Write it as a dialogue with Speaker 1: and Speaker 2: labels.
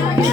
Speaker 1: Yeah.